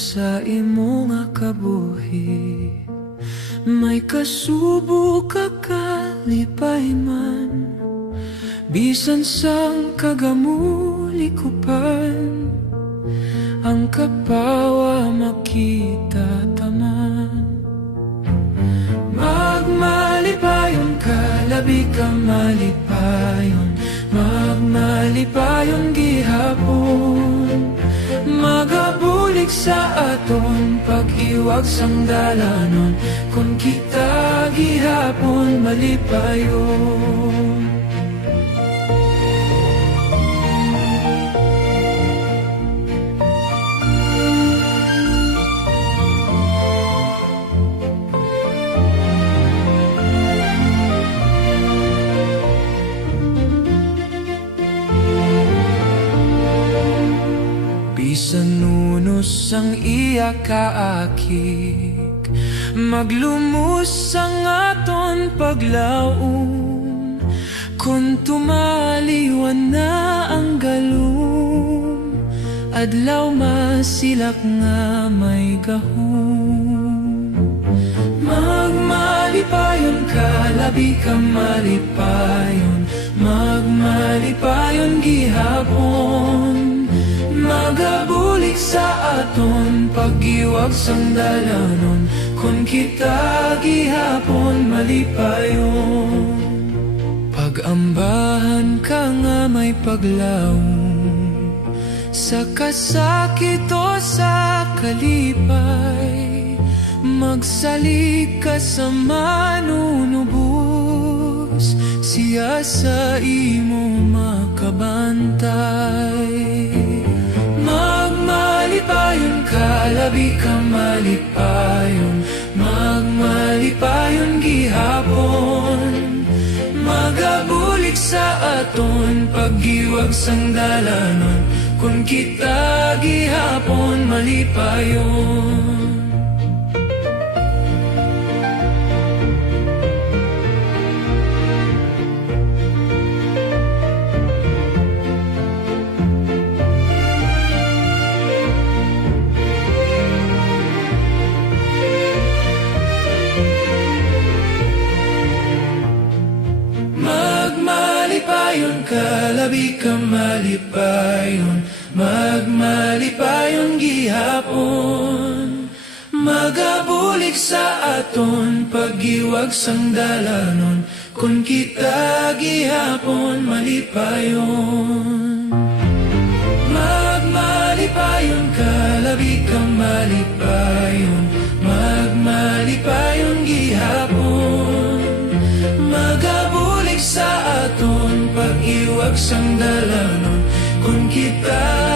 sa imo nga kabuhi. May kasubo ka kalipay man, bisan sang kagamulikupan, ang kapawa makita taman. Magmalipayon ka, labi ka malipayon, magmalipayon gihapon. Magabulig sa aton pag-iwag sang dalanon, kung kita gihapon malipayon. Bisan nunos ang iya kaakik, maglumos ang aton paglaom. Kung tumaliwan na ang galom, adlaw masilak nga may gahom. Magmalipayon ka, labi ka malipayon, magmalipayon gihapon. Magabulik sa aton pag-iwag sang dalanon, kung kita gihapon malipayon. Pag-ambahan ka nga may paglawom, sa kasakit o sa kalipay, magsalig ka sa manunubos, siya sa imo makabantay. Magmalipayon ka, labi ka malipayon, magmalipayon gihapon. Magabulik sa aton pag-iwag sang dalanon, kung kita gihapon malipayon. Magmalipayon ka, labi ka malipayon, magmalipayon gihapon. Magabulik sa aton pag-iwag sang dalanon, kung kita gihapon malipayon. Magmalipayon ka, labi ka malipayon, magmalipayon gihapon. Magabulik sa aton pag-iwag sang dalanon, kung kita